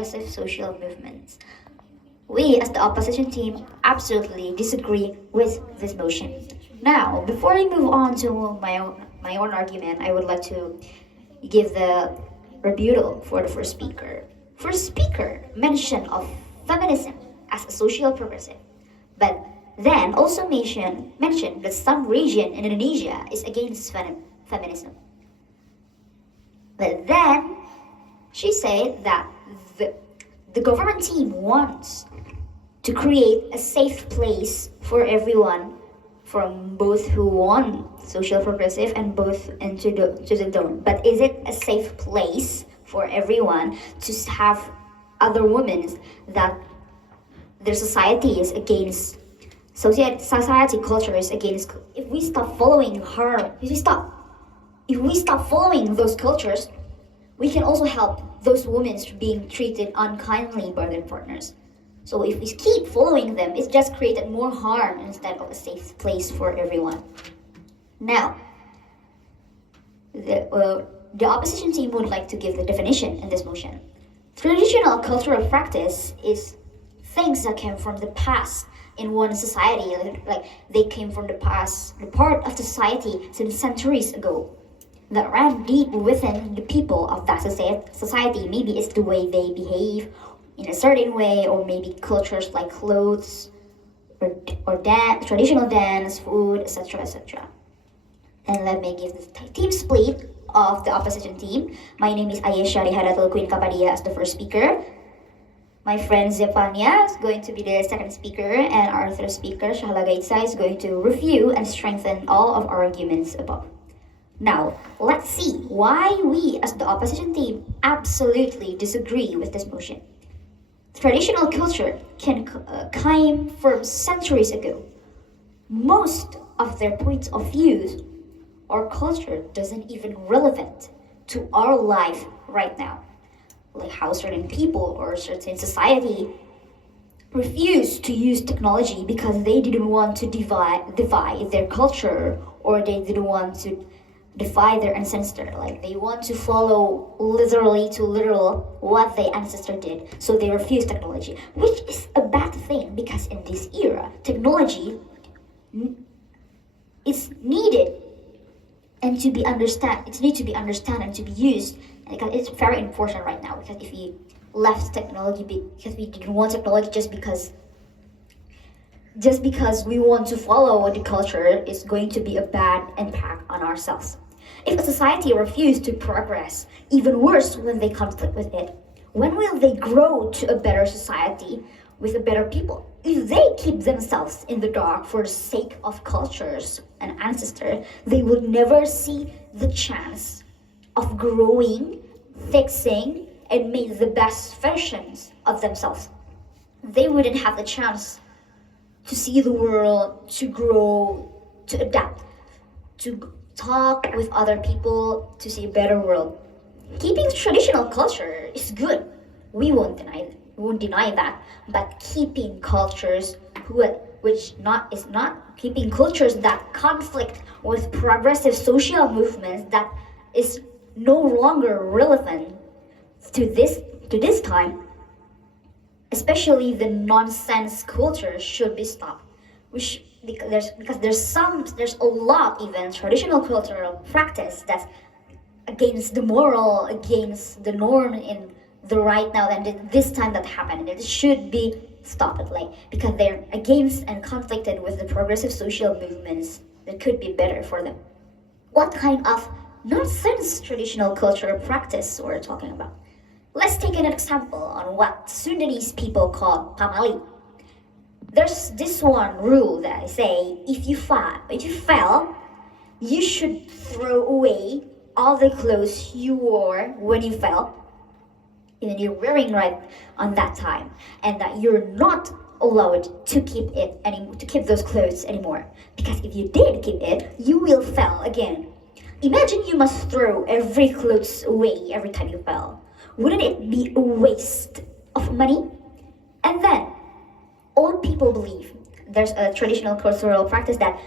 progressive social movements. We, as the opposition team, absolutely disagree with this motion. Now, before I move on to my own argument, I would like to give the rebuttal for the first speaker. First speaker mentioned of feminism as a social progressive, but then also mentioned that some region in Indonesia is against feminism. But then she said that the government team wants to create a safe place for everyone from both who want social progressive and both into the don't. But is it a safe place for everyone to have other women that their society is against society culture is against? If we stop following her, if we stop following those cultures, we can also help those women being treated unkindly by their partners. So if we keep following them, it's just created more harm instead of a safe place for everyone. Now, the opposition team would like to give the definition in this motion. Traditional cultural practice is things that came from the past in one society, like they came from the past, the part of the society since centuries ago, that ran deep within the people of that society. Maybe it's the way they behave in a certain way, or maybe cultures like clothes, or dance, traditional dance, food, etc., etc. And let me give the team split of the opposition team. My name is Ayesha Rihadatul Queen Kapadia as the first speaker. My friend Zepania is going to be the second speaker, and our third speaker, Shahla Gaitsa, is going to review and strengthen all of our arguments above. Now, let's see why we as the opposition team absolutely disagree with this motion. Traditional culture came from centuries ago. Most of their points of view or culture doesn't even relevant to our life right now. Like how certain people or certain society refuse to use technology because they didn't want to divide their culture, or they didn't want to defy their ancestor. Like they want to follow literal what their ancestor did, so they refuse technology, which is a bad thing because in this era technology is needed and to be understand. It needs to be understood and to be used, because it's very important right now. Because if we left technology because we didn't want technology just because we want to follow the culture, is going to be a bad impact on ourselves. If a society refuses to progress, even worse when they conflict with it, when will they grow to a better society with a better people? If they keep themselves in the dark for the sake of cultures and ancestors, they would never see the chance of growing, fixing, and make the best versions of themselves. They wouldn't have the chance to see the world, to grow, to adapt, to talk with other people, to see a better world. Keeping traditional culture is good. We won't deny that. But keeping cultures is not keeping cultures that conflict with progressive social movements that is no longer relevant to this time, especially the nonsense culture, should be stopped. Because there's a lot even traditional cultural practice that's against the moral, against the norm in the right now and this time that happened. It should be stopped, because they're against and conflicted with the progressive social movements that could be better for them. What kind of nonsense traditional cultural practice we're talking about? Let's take an example on what Sundanese people call pamali. There's this one rule that I say, if you fell, you should throw away all the clothes you wore when you fell, and you're wearing right on that time, and that you're not allowed to keep those clothes anymore. Because if you did keep it, you will fall again. Imagine you must throw every clothes away every time you fell. Wouldn't it be a waste of money? And then, old people believe there's a traditional cultural practice that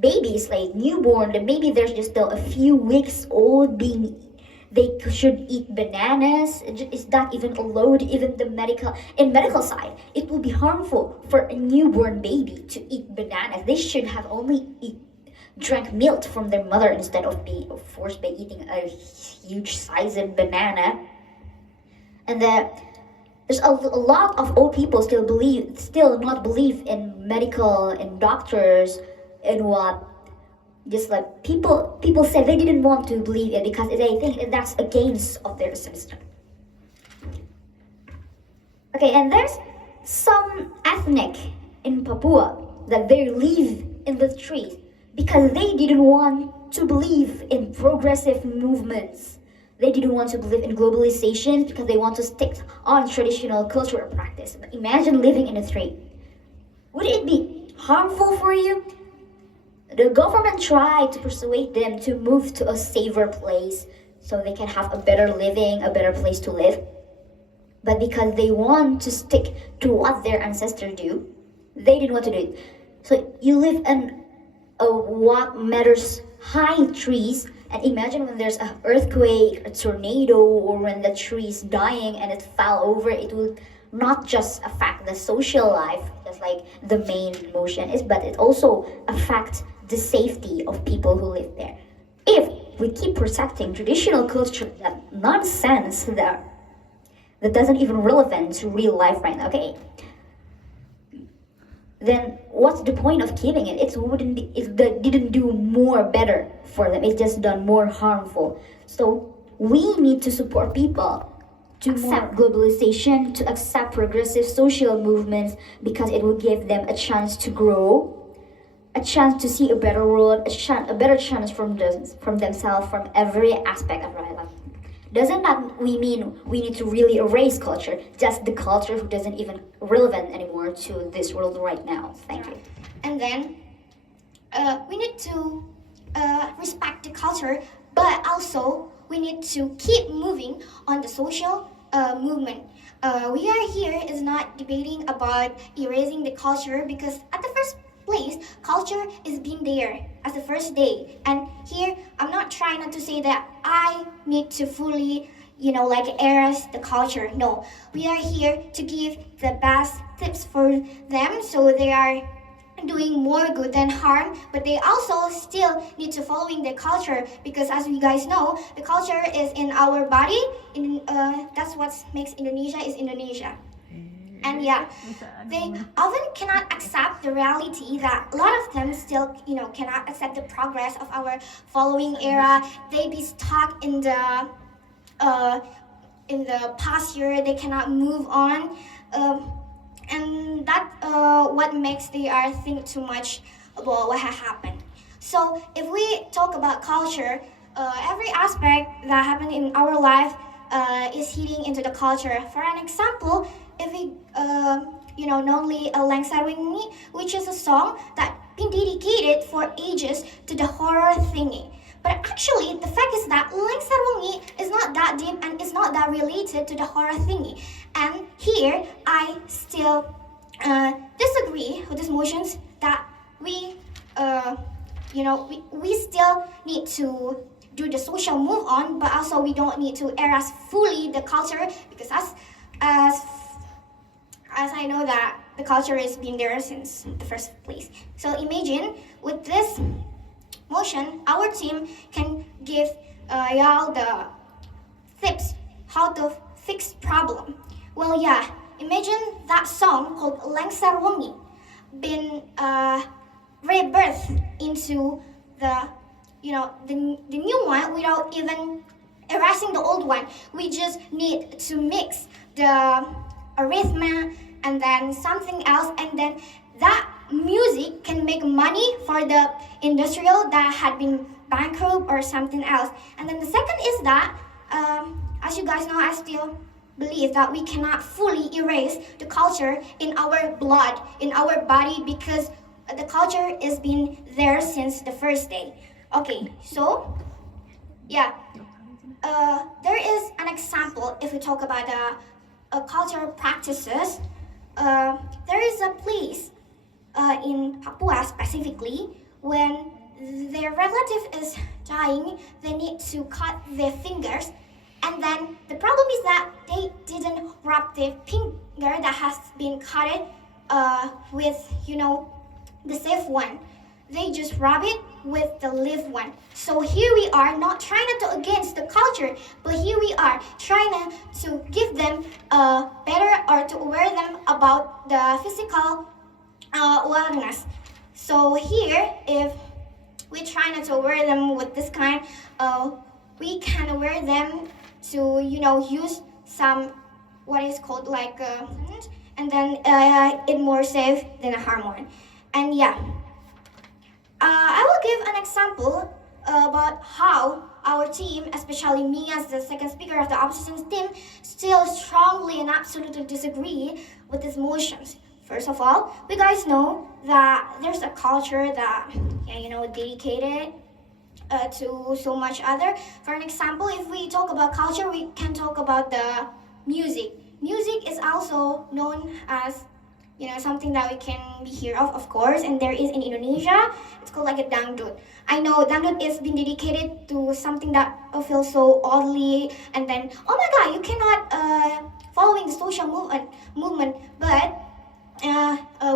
babies, like newborn, that maybe there's just still a few weeks old, being They should eat bananas. Is that even allowed? Even the medical side, it will be harmful for a newborn baby to eat bananas. They should have only drank milk from their mother instead of being forced by eating a huge sized banana. And there's a lot of old people still not believe in medical and doctors and what. Just like people say they didn't want to believe it because they think that's against of their system. Okay, and there's some ethnic in Papua that they live in the trees because they didn't want to believe in progressive movements. They didn't want to believe in globalization because they want to stick on traditional cultural practice. But imagine living in a tree. Would it be harmful for you? The government tried to persuade them to move to a safer place so they can have a better living, a better place to live. But because they want to stick to what their ancestors do, they didn't want to do it. So you live in what matters high trees, and imagine when there's an earthquake, a tornado, or when the tree is dying and it fell over, it will not just affect the social life, that's like the main motion is, but it also affects the safety of people who live there. If we keep protecting traditional culture, that nonsense that doesn't even relevant to real life right now, okay? Then what's the point of keeping it? It didn't do more better for them. It's just done more harmful. So we need to support people to accept globalization, to accept progressive social movements because it will give them a chance to grow, a chance to see a better world, a better chance from themselves, from every aspect of their life. Doesn't that we mean we need to really erase culture, just the culture who doesn't even relevant anymore to this world right now. Thank you. And then we need to respect the culture, but also we need to keep moving on the social movement. We are here is not debating about erasing the culture because at the first place, culture is being there as the first day. And here, I'm not trying not to say that I need to fully, erase the culture. No, we are here to give the best tips for them so they are doing more good than harm, but they also still need to following the culture because as we guys know, the culture is in our body. That's what makes Indonesia is Indonesia. And yeah, they often cannot accept the reality that a lot of them still, cannot accept the progress of our following era. They be stuck in the past year. They cannot move on, and that what makes they are think too much about what has happened. So if we talk about culture, every aspect that happened in our life is hitting into the culture. For an example, if we, Nonly Langsarwingi, which is a song that been dedicated for ages to the horror thingy. But actually, the fact is that Langsarwingi is not that deep and is not that related to the horror thingy. And here, I still disagree with these motions that we still need to do the social move on, but also we don't need to erase fully the culture because as I know that the culture has been there since the first place. So imagine with this motion, our team can give y'all the tips how to fix problem. Well, yeah, imagine that song called Lengsar Wongi been rebirthed into the new one without even erasing the old one. We just need to mix the arrhythmia and then something else, and then that music can make money for the industrial that had been bankrupt or something else. And then the second is that, as you guys know, I still believe that we cannot fully erase the culture in our blood, in our body, because the culture has been there since the first day. Okay, so yeah, there is an example if we talk about cultural practices. There is a place in Papua specifically when their relative is dying, they need to cut their fingers. And then the problem is that they didn't wrap the finger that has been cut with, the safe one. They just wrap it with the live one. So here we are, not trying to against the culture, but here we are trying to give them better, or to aware them about the physical wellness. So here, if we try not to aware them with this kind, we can aware them to use some what is called like and then it more safe than a harm one. And yeah, I will give an example about how our team, especially me as the second speaker of the opposition team, still strongly and absolutely disagree with these motions. First of all, we guys know that there's a culture that, dedicated to so much other. For an example, if we talk about culture, we can talk about the music. Music is also known as something that we can be hear of course, and there is in Indonesia, it's called like a dangdut. I know dangdut is been dedicated to something that feels so oddly, and then, oh my god, you cannot following the social movement, but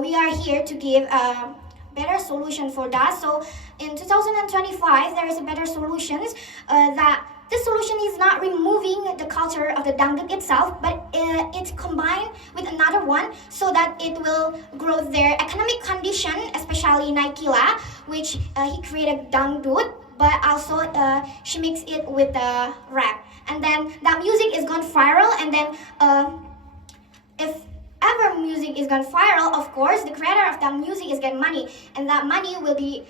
we are here to give a better solution for that. So in 2025, there is a better solutions that this solution is not removing the culture of the dangdut itself, but it's combined with another one so that it will grow their economic condition, especially Naikila, which he created dangdut, but also she mixed it with the rap. And then that music is gone viral, and then if ever music is gone viral, of course, the creator of that music is getting money, and that money will be,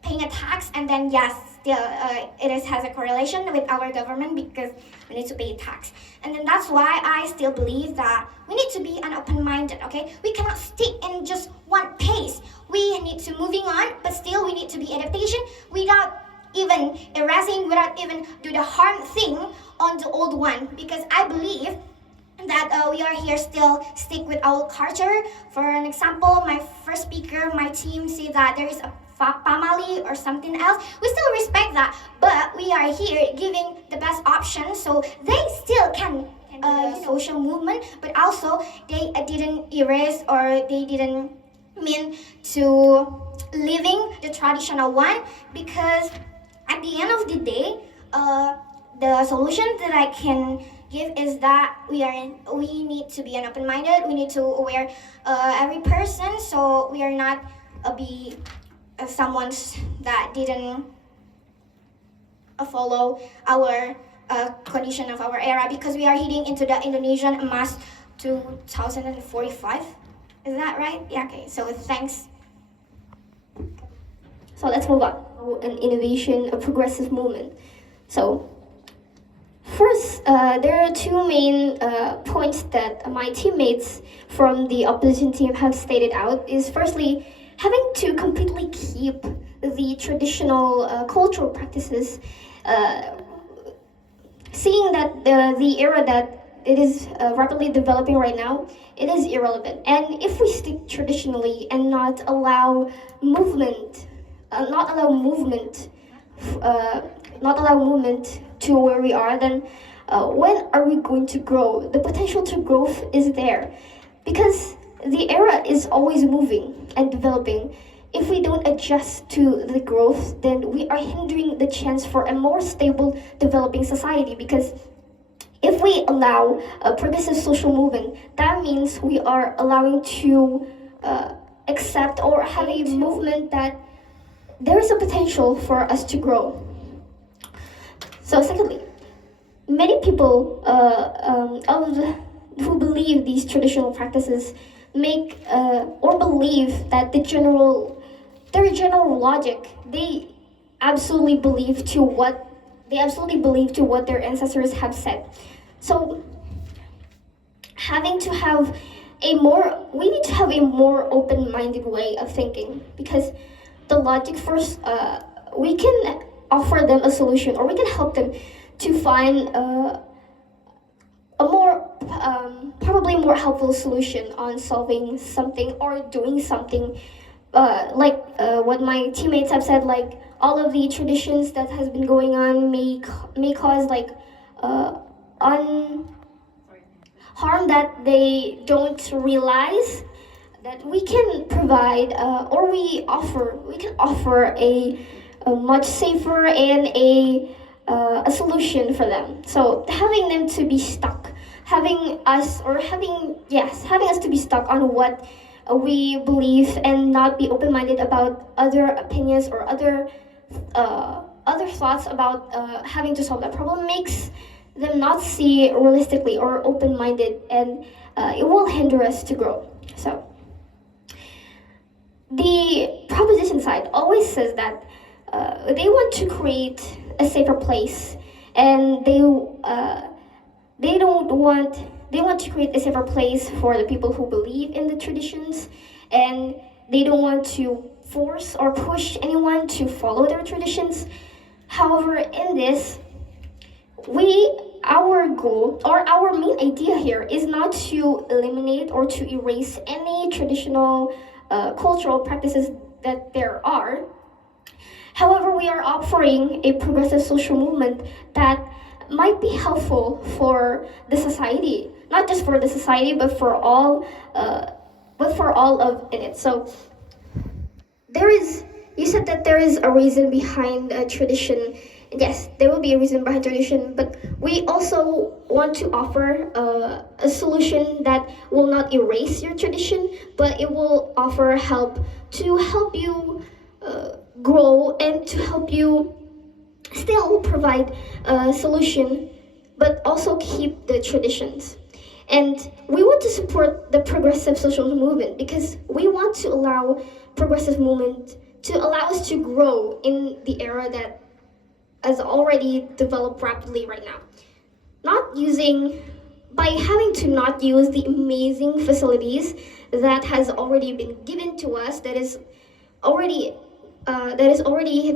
paying a tax, and then yes, still has a correlation with our government because we need to pay tax. And then that's why I still believe that we need to be an open-minded, okay? We cannot stick in just one pace. We need to moving on, but still we need to be adaptation without even erasing, without even do the harm thing on the old one, because I believe that we are here still stick with our culture. For an example, my first speaker, my team say that there is a family or something else. We still respect that, but we are here giving the best option so they still can social movement, but also they didn't erase or they didn't mean to living the traditional one, because at the end of the day, the solution that I can give is that we need to be an open-minded. We need to aware every person, so we are not be someone that didn't follow our condition of our era, because we are heading into the Indonesian emas 2045. Is that right? Yeah. Okay. So thanks. So let's move on. An innovation, a progressive movement. So first, there are two main points that my teammates from the opposition team have stated out. Is firstly, having to completely keep the traditional cultural practices, seeing that the era that it is rapidly developing right now, it is irrelevant. And if we stick traditionally and not allow movement, not allow movement to where we are, then when are we going to grow? The potential to growth is there, because the era is always moving and developing. If we don't adjust to the growth, then we are hindering the chance for a more stable developing society, because if we allow a progressive social movement, that means we are allowing to accept or have a movement that there is a potential for us to grow. So secondly, many people who believe these traditional practices make or believe that their general logic, they absolutely believe to what their ancestors have said. So we need to have a more open-minded way of thinking, because the logic first, we can offer them a solution, or we can help them to find a more probably more helpful solution on solving something or doing something what my teammates have said, like all of the traditions that has been going on may cause like un harm that they don't realize, that we can provide or we can offer a much safer and a solution for them. So having them to be stuck, having us to be stuck on what we believe and not be open-minded about other opinions or other thoughts about having to solve that problem makes them not see realistically or open-minded, and it will hinder us to grow. So the proposition side always says that they want to create a safer place, and they want to create a safer place for the people who believe in the traditions, and they don't want to force or push anyone to follow their traditions. However, in this, our goal or our main idea here is not to eliminate or to erase any traditional cultural practices that there are. However, we are offering a progressive social movement that might be helpful for the society, not just for the society, but for all of it. So you said that there is a reason behind a tradition. Yes, there will be a reason behind tradition, but we also want to offer a solution that will not erase your tradition, but it will offer help to help you grow and to help you still provide a solution, but also keep the traditions. And we want to support the progressive social movement because we want to allow progressive movement to allow us to grow in the era that has already developed rapidly right now. By having to not use the amazing facilities that has already been given to us, that is already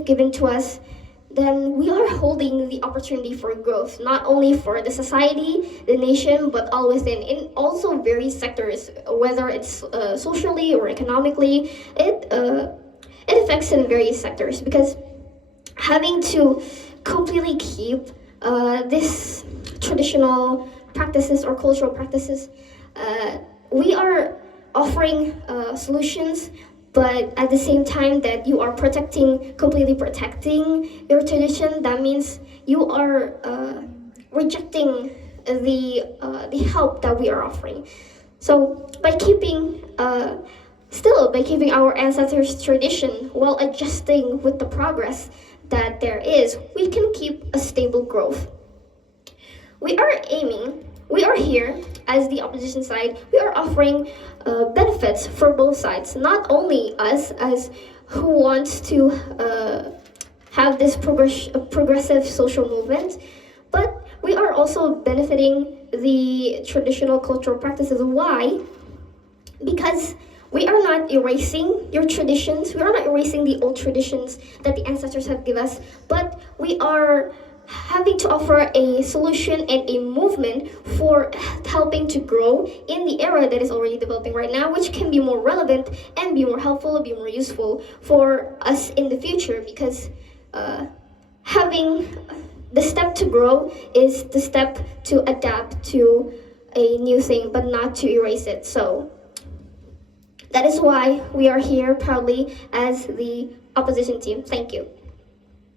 given to us, then we are holding the opportunity for growth, not only for the society, the nation, but all within, in also various sectors, whether it's socially or economically, it affects in various sectors, because having to completely keep this traditional practices or cultural practices, we are offering solutions, but at the same time that you are completely protecting your tradition, that means you are rejecting the help that we are offering. So by keeping our ancestors' tradition while adjusting with the progress that there is, we can keep a stable growth. We are here as the opposition side, we are offering benefits for both sides, not only us as who wants to have this progressive social movement, but we are also benefiting the traditional cultural practices. Why? Because we are not erasing your traditions, we are not erasing the old traditions that the ancestors have given us, but we are having to offer a solution and a movement for helping to grow in the era that is already developing right now, which can be more relevant and be more helpful, be more useful for us in the future, because having the step to grow is the step to adapt to a new thing, but not to erase it. So that is why we are here proudly as the opposition team. Thank you.